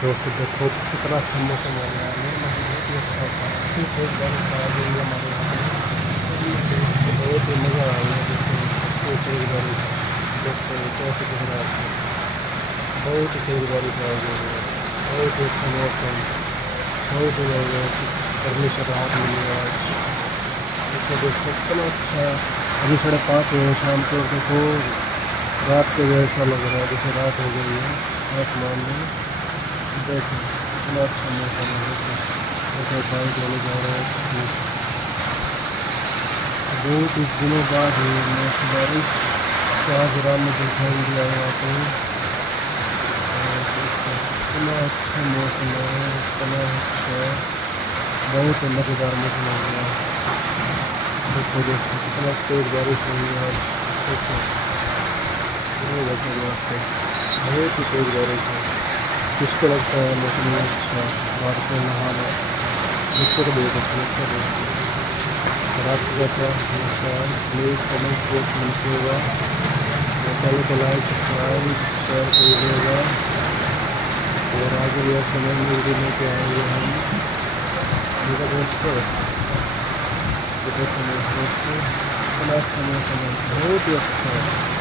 दोस्तों देखो कितना अच्छा मौसम हो गया है, मतलब बहुत ही अच्छा होता है। सिर्फ एक बारिश आ गई है हमारे यहाँ पे, तो बहुत ही मज़ा आ गया। देखो सिर्फ एक बारिश, देखो कैसे दिख रहा है आपको, बहुत ही तेज बारिश आ गई है। बहुत ही अच्छा मौसम, बहुत ही गर्मी से राहत मिली है आज। देखो दोस्तों कितना अच्छा है। अभी 5:30 हुए हैं शाम के, और देखो रात के जैसा लग रहा है, जैसे रात हो गई है आसमान में। देखो कितना अच्छा मौसम है। देखो बाइक वाले जा रहे हैं। बहुत ही दिनों बाद हुई है मौसम बारिश, तो आज रात में दिखाई दिया यहाँ पे। और देखो कितना अच्छा मौसम है, कितना अच्छा, बहुत ही मज़ेदार मौसम हो गया। देखो देखो कितना तेज बारिश हुई है आज। देखो ये देखो आपको, बहुत ही तेज बारिश है। किसको लगता है मौसम में अच्छा बारिश में नहाना, मुझको तो बहुत अच्छा लगता है दोस्तों। और आपको कैसा लगता है प्लीज़ कमेंट बॉक्स में लिखिएगा। और चैनल को लाइक सब्सक्राइब शेयर कीजिएगा। और आगे भी ऐसे नई नई वीडियो लेके आएंगे हम। ठीक है दोस्तों, तो देखो दोस्तों कितना अच्छा मौसम है, बहुत ही अच्छा है।